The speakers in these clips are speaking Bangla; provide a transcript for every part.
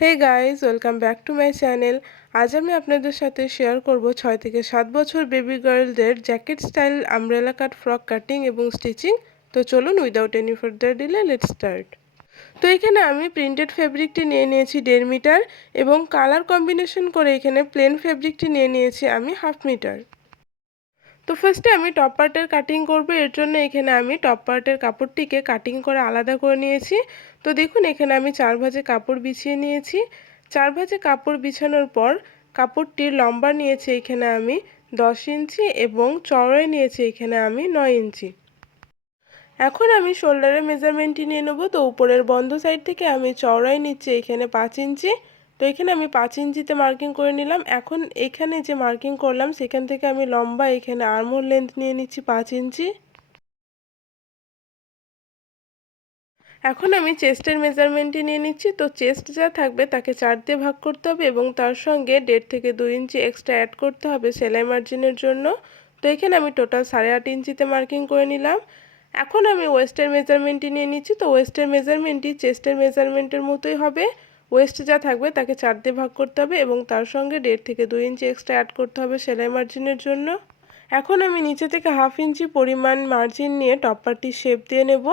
Hey guys, welcome back to my channel. আজ আমি আপনাদের সাথে শেয়ার করব 6 থেকে 7 বছর বেবি গার্লদের জ্যাকেট স্টাইল আমব্রেলা কাট ফ্রক কাটিং এবং স্টিচিং। তো চলুন without any further delay let's start. তো এখানে আমি প্রিন্টেড ফেব্রিকটি নিয়ে নিয়েছি 1.5 মিটার এবং কালার কম্বিনেশন করে এখানে প্লেন ফেব্রিকটি নিয়ে নিয়েছি আমি 1/2 মিটার। তো ফার্স্টে আমি টপ পার্টের কাটিং করব। এর জন্য এখানে আমি টপ পার্টের কাপড়টিকে কাটিং করে আলাদা করে নিয়েছি। তো দেখুন এখানে আমি 4 ভাঁজে কাপড় বিছিয়ে নিয়েছি। 4 ভাঁজে কাপড় বিছানোর পর কাপড়টির লম্বা নিয়েছি এখানে আমি 10 ইঞ্চি এবং চওড়াই নিয়েছি এখানে আমি 9 ইঞ্চি। এখন আমি শোল্ডারের মেজারমেন্টটি নিয়ে নেব। তো উপরের বন্ধ সাইড থেকে আমি চওড়াই নিচ্ছি এখানে 5 ইঞ্চি। তো এখানে আমি 5 ইঞ্চিতে মার্কিং করে নিলাম। এখন এখানে যে মার্কিং করলাম সেখান থেকে আমি লম্বা এখানে আর্মহোল লেন্থ নিয়ে নিচ্ছি 5 ইঞ্চি। এখন আমি চেস্টের মেজারমেন্টটি নিয়ে নিচ্ছি। তো চেস্ট যা থাকবে তাকে 4 দিয়ে ভাগ করতে হবে এবং তার সঙ্গে 1.5 থেকে 2 ইঞ্চি এক্সট্রা অ্যাড করতে হবে সেলাই মার্জিনের জন্য। তো এখানে আমি টোটাল 8.5 ইঞ্চিতে মার্কিং করে নিলাম। এখন আমি ওয়েস্টের মেজারমেন্টটি নিয়ে নিচ্ছি। তো ওয়েস্টের মেজারমেন্টটি চেস্টের মেজারমেন্টের মতোই হবে। ওয়েস্ট যা থাকবে তাকে 4 দিয়ে ভাগ করতে হবে এবং তার সঙ্গে 1.5 থেকে 2 ইঞ্চি এক্সট্রা অ্যাড করতে হবে সেলাই মার্জিনের জন্য। এখন আমি নিচে থেকে 1/2 ইঞ্চি পরিমাণ মার্জিন নিয়ে টপ পার্টির শেপ দিয়ে নেব,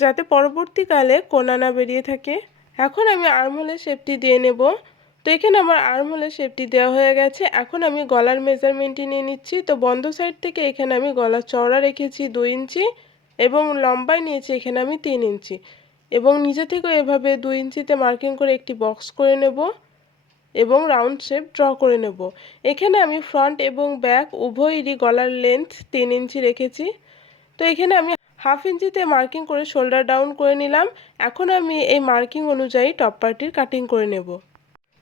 যাতে পরবর্তীকালে কোনা না বেরিয়ে থাকে। এখন আমি আর্মহোলের শেপটি দিয়ে নেব। তো এখানে আমার আর্মহোলের শেপটি দেওয়া হয়ে গেছে। এখন আমি গলার মেজারমেন্টটি নিয়ে নিচ্ছি। তো বন্ধ সাইড থেকে এখানে আমি গলা চওড়া রেখেছি 2 ইঞ্চি এবং লম্বায় নিয়েছি এখানে আমি 3 ইঞ্চি এবং নিচে থেকেও এভাবে 2 ইঞ্চিতে মার্কিং করে একটি বক্স করে নেব এবং রাউন্ড শেপ ড্র করে নেব। এখানে আমি ফ্রন্ট এবং ব্যাক উভয়েরই গলার লেন্থ 3 ইঞ্চি রেখেছি। তো এখানে আমি 1/2 ইঞ্চিতে মার্কিং করে শোল্ডার ডাউন করে নিলাম। এখন আমি এই মার্কিং অনুযায়ী টপ পার্টির কাটিং করে নেব।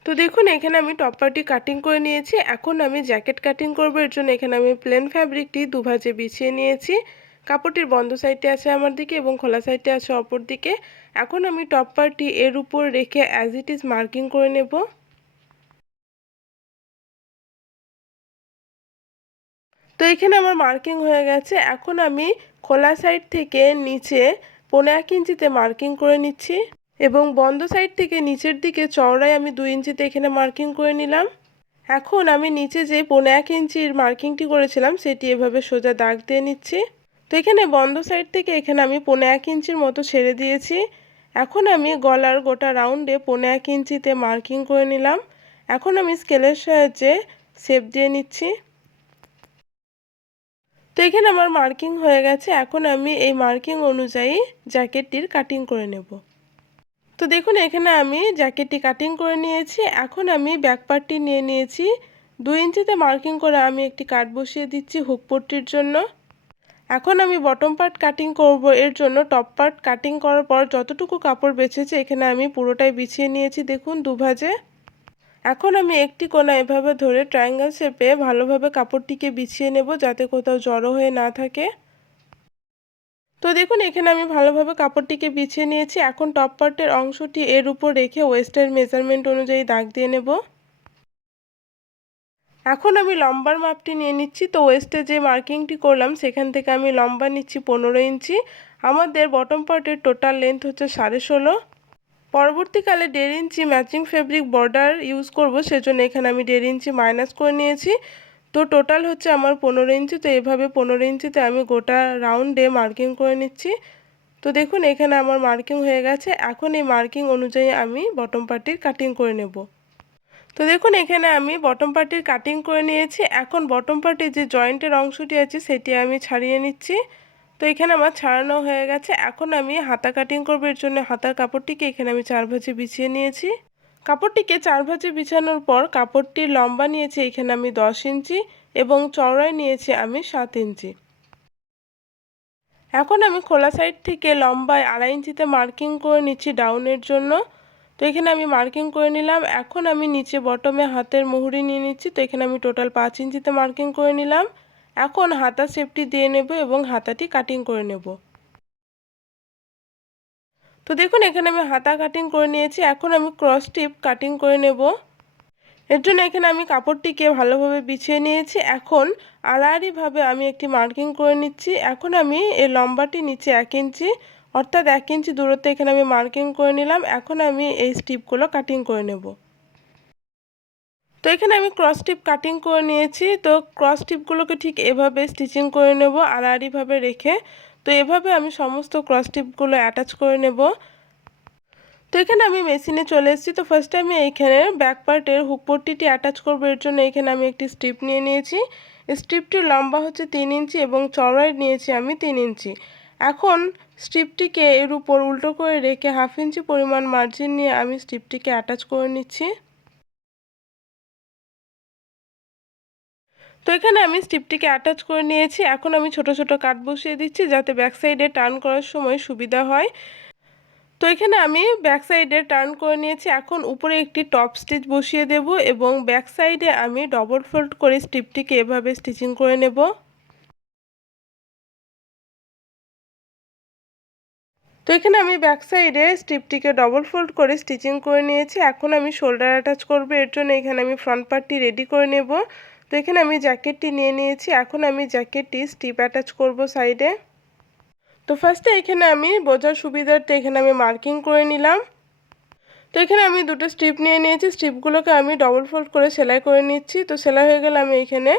তো দেখুন এখানে আমি টপ পার্টি কাটিং করে নিয়েছি। এখন আমি জ্যাকেট কাটিং করব। এর জন্য এখানে আমি প্লেন ফ্যাব্রিকটি দুভাজে বিছিয়ে নিয়েছি। কাপড়টির বন্ধ সাইডে আছে আমার দিকে এবং খোলা সাইডে আছে অপর দিকে। এখন আমি টপ পার্টি এর উপর রেখে অ্যাজ ইট ইজ মার্কিং করে নেব। তো এখানে আমার মার্কিং হয়ে গেছে। এখন আমি খোলা সাইড থেকে নিচে 1.5 ইঞ্চিতে মার্কিং করে নিচ্ছি এবং বন্ধ সাইড থেকে নিচের দিকে চওড়ায় আমি 2 ইঞ্চিতে এখানে মার্কিং করে নিলাম। এখন আমি নিচে যে 1.5 ইঞ্চির মার্কিংটি করেছিলাম সেটি এভাবে সোজা দাগ দিয়ে নিচ্ছি। তো এখানে বন্ধ সাইড থেকে এখানে আমি 1.5 ইঞ্চির মতো ছেড়ে দিয়েছি। এখন আমি গলার গোটা রাউন্ডে 1.5 ইঞ্চিতে মার্কিং করে নিলাম। এখন আমি স্কেলের সাহায্যে শেপ দিয়ে নিচ্ছি। তো এখানে আমার মার্কিং হয়ে গেছে। এখন আমি এই মার্কিং অনুযায়ী জ্যাকেটটির কাটিং করে নেব। তো দেখুন এখানে আমি জ্যাকেটটি কাটিং করে নিয়েছি। এখন আমি ব্যাক পার্টটি নিয়ে নিয়েছি। 2 ইঞ্চিতে মার্কিং করে আমি একটি কাট বসিয়ে দিচ্ছি হুক পট্টির জন্য। এখন আমি বটম পার্ট কাটিং করব। এর জন্য টপ পার্ট কাটিং করার পর যতটুকু কাপড় বেঁচেছে এখানে আমি পুরোটাই বিছিয়ে নিয়েছি দেখুন দুভাজে। এখন আমি একটি কোণা এভাবে ধরে ট্রায়াঙ্গেল শেপে ভালোভাবে কাপড়টিকে বিছিয়ে নেব, যাতে কোথাও জড়ো হয়ে না থাকে। তো দেখুন এখানে আমি ভালোভাবে কাপড়টিকে বিছিয়ে নিয়েছি। এখন টপ পার্টের অংশটি এর উপর রেখে ওয়েস্টের মেজারমেন্ট অনুযায়ী দাগ দিয়ে নেব। এখন আমি লম্বার মাপটি নিয়ে নিচ্ছি। তো ওয়েস্টে যে মার্কিংটি করলাম সেখান থেকে আমি লম্বা নিচ্ছি 15 ইঞ্চি। আমাদের বটম পার্টের টোটাল লেন্থ হচ্ছে 16.5। পরবর্তীকালে 1.5 ইঞ্চি ম্যাচিং ফেব্রিক বর্ডার ইউজ করব, সেজন্য এখানে আমি 1.5 ইঞ্চি মাইনাস করে নিয়েছি। তো টোটাল হচ্ছে আমার 15 ইঞ্চি। তো এভাবে 15 ইঞ্চিতে আমি গোটা রাউন্ডে মার্কিং করে নিচ্ছি। তো দেখুন এখানে আমার মার্কিং হয়ে গেছে। এখন এই মার্কিং অনুযায়ী আমি বটম পার্টির কাটিং করে নেব। তো দেখুন এখানে আমি বটম পার্টির কাটিং করে নিয়েছি। এখন বটম পার্টির যে জয়েন্টের অংশটি আছে সেটি আমি ছাড়িয়ে নিচ্ছি। তো এখানে আমার ছাড়ানো হয়ে গেছে। এখন আমি হাতা কাটিং করব। এর জন্য হাতার কাপড়টিকে এখানে আমি 4 ভাঁজে বিছিয়ে নিয়েছি। কাপড়টিকে 4 ভাঁজে বিছানোর পর কাপড়টির লম্বা নিয়েছি এখানে আমি 10 ইঞ্চি এবং চওড়ায় নিয়েছি আমি 7 ইঞ্চি। এখন আমি খোলা সাইড থেকে লম্বায় 2.5 ইঞ্চিতে মার্কিং করে নিচ্ছি ডাউনের জন্য। তো এখানে আমি মার্কিং করে নিলাম। এখন আমি নিচে বটমে হাতের মুহুরি নিয়ে নিচ্ছি। তো এখানে আমি টোটাল 5 ইঞ্চিতে মার্কিং করে নিলাম। এখন হাতা শেপটি দিয়ে নেব এবং হাতাটি কাটিং করে নেব। তো দেখুন এখানে আমি হাতা কাটিং করে নিয়েছি। এখন আমি ক্রস টিপ কাটিং করে নেব। এর জন্য এখানে আমি কাপড়টিকে ভালোভাবে বিছিয়ে নিয়েছি। এখন আড়াআড়িভাবে আমি একটি মার্কিং করে নিচ্ছি। এখন আমি এই লম্বাটি নিচে 1 ইঞ্চি অর্থাৎ 1 ইঞ্চি দূরত্বে এখানে আমি মার্কিং করে নিলাম। এখন আমি এই স্টিপগুলো কাটিং করে নেব। তো এখানে আমি ক্রস স্টিপ কাটিং করে নিয়েছি। তো ক্রস স্টিপগুলোকে ঠিক এভাবে স্টিচিং করে নেব আড়াআড়িভাবে রেখে। তো এভাবে আমি সমস্ত ক্রস স্টিপগুলো অ্যাটাচ করে নেব। তো এখানে আমি মেশিনে চলে এসেছি। তো ফার্স্টে আমি এইখানে ব্যাক পার্টের হুক পট্টিটি অ্যাটাচ করব। এর জন্য এখানে আমি একটি স্ট্রিপ নিয়ে নিয়েছি। স্ট্রিপটির লম্বা হচ্ছে 3 ইঞ্চি এবং চওড়ায় নিয়েছি আমি 3 ইঞ্চি। এখন স্ট্রিপটিকে এর উপর উল্টো করে রেখে 1/2 ইঞ্চি পরিমাণ মার্জিন নিয়ে আমি স্ট্রিপটিকে অ্যাটাচ করে নিচ্ছি। তো এখানে আমি স্ট্রিপটিকে অ্যাটাচ করে নিয়েছি। এখন আমি ছোট ছোট কাট বসিয়ে দিচ্ছি যাতে ব্যাক সাইডে টার্ন করার সময় সুবিধা হয়। তো এখানে আমি ব্যাক সাইডে টার্ন করে নিয়েছি। এখন উপরে একটি টপ স্টিচ বসিয়ে দেব এবং ব্যাক সাইডে আমি ডবল ফোল্ড করে স্ট্রিপটিকে এভাবে স্টিচিং করে নেব। তো এখানে আমি ব্যাক সাইডে স্ট্রিপটিকে ডবল ফোল্ড করে স্টিচিং করে নিয়েছি। এখন আমি শোল্ডার অ্যাটাচ করব। এর জন্য এখানে আমি ফ্রন্ট পার্টটি রেডি করে নেব। তো এখানে আমি জ্যাকেটটি নিয়ে নিয়েছি। এখন আমি জ্যাকেটটি স্ট্রিপ অ্যাটাচ করব সাইডে। তো ফার্স্টে এখানে আমি বোঝার সুবিধার্থে এখানে আমি মার্কিং করে নিলাম। তো এখানে আমি দুটো স্ট্রিপ নিয়ে নিয়েছি। স্ট্রিপগুলোকে আমি ডবল ফোল্ড করে সেলাই করে নিচ্ছি। তো সেলাই হয়ে গেলে আমি এখানে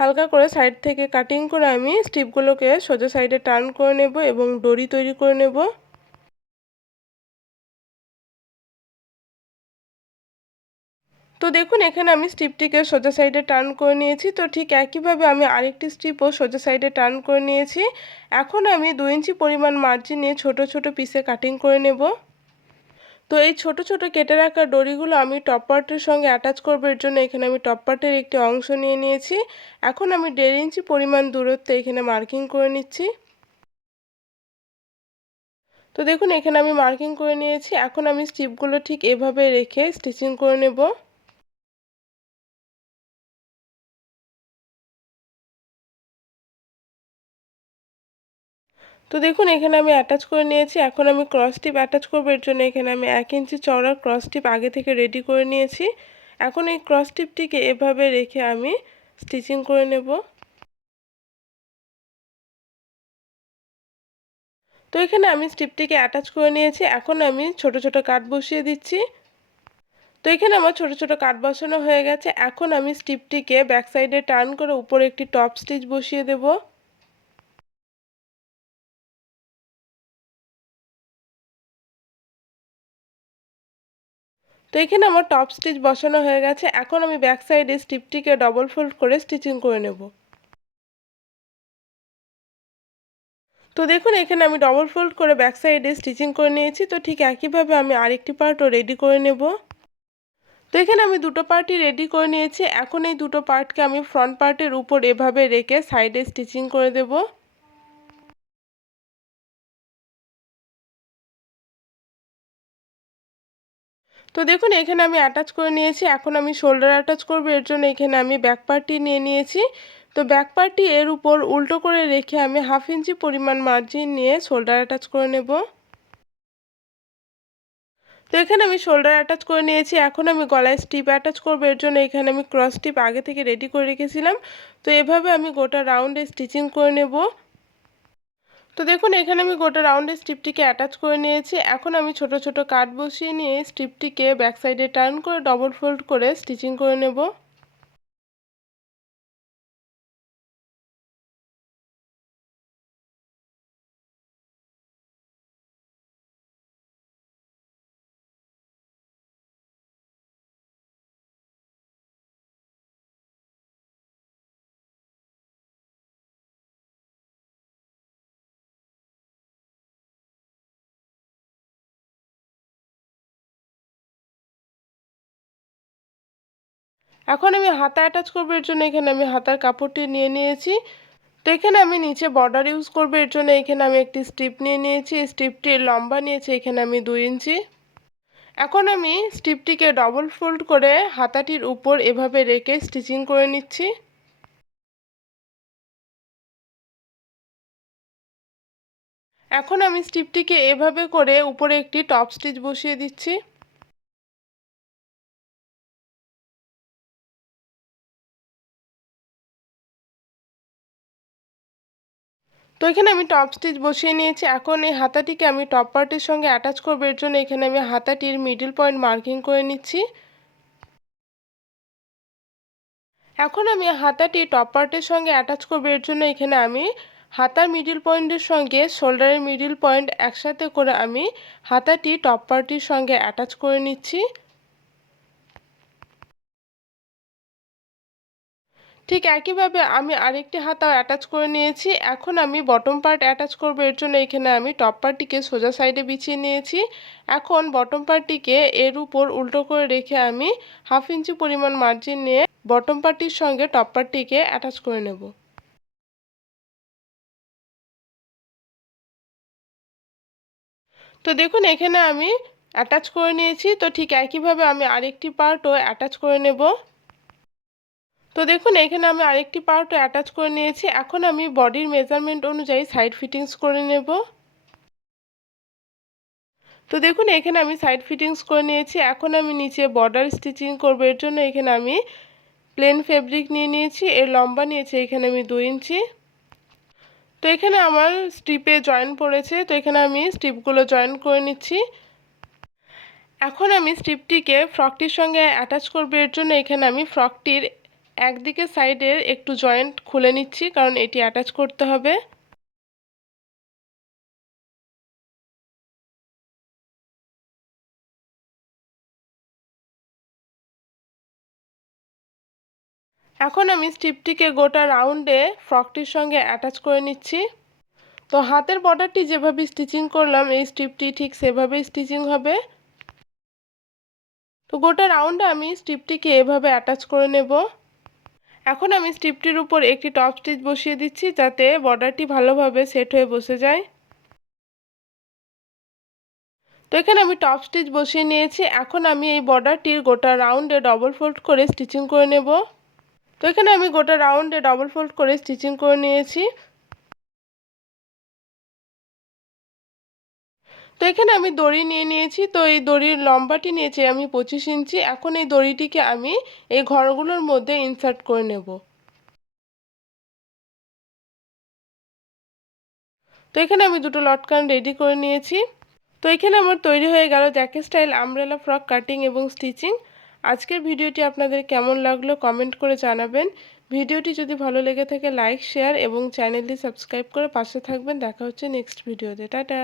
হালকা করে সাইড থেকে কাটিং করে আমি স্ট্রিপগুলোকে সোজা সাইডে টার্ন করে নেব এবং দড়ি তৈরি করে নেব। তো দেখুন এখানে আমি স্ট্রিপটিকে সোজা সাইডে টার্ন করে নিয়েছি। তো ঠিক একইভাবে আমি আরেকটি স্ট্রিপও সোজা সাইডে টার্ন করে নিয়েছি। এখন আমি 2 ইঞ্চি পরিমাণ মার্জিন নিয়ে ছোট ছোট পিসে কাটিং করে নেব। তো এই ছোট ছোট কেটে রাখা দড়িগুলো আমি টপ পার্টের সঙ্গে অ্যাটাচ করব। এর জন্য এখানে আমি টপ পার্টের একটি অংশ নিয়ে নিয়েছি। এখন আমি 1.5 ইঞ্চি পরিমাণ দূরত্বে এখানে মার্কিং করে নিচ্ছি। তো দেখুন এখানে আমি মার্কিং করে নিয়েছি। এখন আমি স্ট্রিপগুলো ঠিক এভাবে রেখে স্টিচিং করে নেব। তো দেখুন এখানে আমি অ্যাটাচ করে নিয়েছি। এখন আমি ক্রস স্টিপ অ্যাটাচ করব। এর জন্য এখানে আমি 1 ইঞ্চি চওড়া ক্রস স্টিপ আগে থেকে রেডি করে নিয়েছি। এখন এই ক্রস স্টিপটিকে এভাবে রেখে আমি স্টিচিং করে নেব। তো এখানে আমি স্ট্রিপটিকে অ্যাটাচ করে নিয়েছি। এখন আমি ছোট ছোট কাট বসিয়ে দিচ্ছি। তো এখানে আমার ছোট ছোট কাট বসানো হয়ে গেছে। এখন আমি স্ট্রিপটিকে ব্যাক সাইডে টার্ন করে উপরে একটি টপ স্টিচ বসিয়ে দেব। তো এখানে আমার টপ স্টিচ বসানো হয়ে গেছে। এখন আমি ব্যাক সাইডে স্ট্রিপটিকে ডবল ফোল্ড করে স্টিচিং করে নেব। তো দেখুন এখানে আমি ডবল ফোল্ড করে ব্যাক সাইডে স্টিচিং করে নিয়েছি। তো ঠিক একইভাবে আমি আরেকটি পার্টও রেডি করে নেব। তো এখানে আমি দুটো পার্টই রেডি করে নিয়েছি। এখন এই দুটো পার্টকে আমি ফ্রন্ট পার্টের উপর এভাবে রেখে সাইডে স্টিচিং করে দেব। তো দেখুন এখানে আমি অ্যাটাচ করে নিয়েছি। এখন আমি শোল্ডার অ্যাটাচ করব। এর জন্য এখানে আমি ব্যাক পার্টটি নিয়ে নিয়েছি। তো ব্যাক পার্টটি এর উপর উল্টো করে রেখে আমি 1/2 ইঞ্চি পরিমাণ মার্জিন নিয়ে শোল্ডার অ্যাটাচ করে নেব। তো এখানে আমি শোল্ডার অ্যাটাচ করে নিয়েছি। এখন আমি গলায় স্টিপ অ্যাটাচ করব। এর জন্য এখানে আমি ক্রস স্টিপ আগে থেকে রেডি করে রেখেছিলাম। তো এভাবে আমি গোটা রাউন্ডে স্টিচিং করে নেব। তো দেখুন এখানে আমি গোটা রাউন্ডের স্ট্রিপটিকে অ্যাটাচ করে নিয়েছি। এখন আমি ছোট ছোট কাট বসিয়ে নিয়ে স্ট্রিপটিকে ব্যাক সাইডে টার্ন করে ডবল ফোল্ড করে স্টিচিং করে নেব। এখন আমি হাতা অ্যাটাচ করব। এর জন্য এখানে আমি হাতার কাপড়টি নিয়ে নিয়েছি। তো এখানে আমি নিচে বর্ডার ইউজ করব। এর জন্য এখানে আমি একটি স্ট্রিপ নিয়ে নিয়েছি। স্ট্রিপটির লম্বা নিয়েছি এখানে আমি 2 ইঞ্চি। এখন আমি স্ট্রিপটিকে ডবল ফোল্ড করে হাতাটির উপর এভাবে রেখে স্টিচিং করে নিচ্ছি। এখন আমি স্ট্রিপটিকে এভাবে করে উপরে একটি টপ স্টিচ বসিয়ে দিচ্ছি। তো তো এখানে আমি টপ স্টিচ বসিয়ে নিয়েছি। এখন এই হাতাটিকে আমি টপ পার্টের সঙ্গে অ্যাটাচ করব, এর জন্য এখানে আমি হাতাটির মিডল পয়েন্ট মার্কিং করে নিচ্ছি। এখন আমি হাতাটি টপ পার্টের সঙ্গে অ্যাটাচ করব, এর জন্য এখানে আমি হাতার মিডল পয়েন্টের সঙ্গে শোল্ডারের মিডল পয়েন্ট একসাথে করে আমি হাতাটি টপ পার্টির সঙ্গে অ্যাটাচ করে নিচ্ছি। ঠিক একইভাবে আমি আরেকটি হাতাও অ্যাটাচ করে নিয়েছি। এখন আমি বটম পার্ট অ্যাটাচ করব, এর জন্য এখানে আমি টপ পার্টটিকে সোজা সাইডে বিছিয়ে নিয়েছি। এখন বটম পার্টটিকে এর উপর উল্টো করে রেখে আমি 1/2 ইঞ্চি পরিমাণ মার্জিন নিয়ে বটম পার্টটির সঙ্গে টপ পার্টটিকে অ্যাটাচ করে নেব। তো দেখুন এখানে আমি অ্যাটাচ করে নিয়েছি। তো ঠিক একইভাবে আমি আরেকটি পার্টও অ্যাটাচ করে নেব। তো দেখুন এখানে আমি আরেকটি পার্টও অ্যাটাচ করে নিয়েছি। এখন আমি বডির মেজারমেন্ট অনুযায়ী সাইড ফিটিংস করে নেব। তো দেখুন এখানে আমি সাইড ফিটিংস করে নিয়েছি। এখন আমি নিচে বর্ডার স্টিচিং করব, এর জন্য এখানে আমি প্লেন ফেব্রিক নিয়ে নিয়েছি। এর লম্বা নিয়েছি এখানে আমি 2 ইঞ্চি। তো এখানে আমার স্ট্রিপে জয়েন পড়েছে, তো এখানে আমি স্ট্রিপগুলো জয়েন করে নিচ্ছি। এখন আমি স্ট্রিপটিকে ফ্রকটির সঙ্গে অ্যাটাচ করব, এর জন্য এখানে আমি ফ্রকটির একদিকে সাইডের একটু জয়েন্ট খুলে নিচ্ছি, কারণ এটি অ্যাটাচ করতে হবে। এখন আমি স্ট্রিপটিকে গোটা রাউন্ডে ফ্রকটির সঙ্গে অ্যাটাচ করে নিচ্ছি। তো হাতের বর্ডারটি যেভাবে স্টিচিং করলাম এই স্ট্রিপটি ঠিক সেভাবেই স্টিচিং হবে। তো গোটা রাউন্ডে আমি স্ট্রিপটিকে এভাবে অ্যাটাচ করে নেব। এখন আমি স্ট্রিপটির উপর একটি টপ স্টিচ বসিয়ে দিচ্ছি, যাতে বর্ডারটি ভালোভাবে সেট হয়ে বসে যায়। তো এখানে আমি টপ স্টিচ বসিয়ে নিয়েছি। এখন আমি এই বর্ডারটির গোটা রাউন্ডে ডবল ফোল্ড করে স্টিচিং করে নেব। তো এখানে আমি গোটা রাউন্ডে ডবল ফোল্ড করে স্টিচিং করে নিয়েছি। তো এখানে আমি দড়ি নিয়ে নিয়েছি। তো এই দড়ির লম্বাটি নিয়েছি আমি 25 ইঞ্চি। এখন এই দড়িটিকে আমি এই ঘরগুলোর মধ্যে ইনসার্ট করে নেব। তো এখানে আমি দুটো লটকান রেডি করে নিয়েছি। তো এখানে আমার তৈরি হয়ে গেল jacket style umbrella frock cutting এবং স্টিচিং। আজকের ভিডিওটি আপনাদের কেমন লাগলো কমেন্ট করে জানাবেন। ভিডিওটি যদি ভালো লেগে থাকে লাইক শেয়ার এবং চ্যানেলটি সাবস্ক্রাইব করে পাশে থাকবেন। দেখা হচ্ছে নেক্সট ভিডিওতে। টাটা।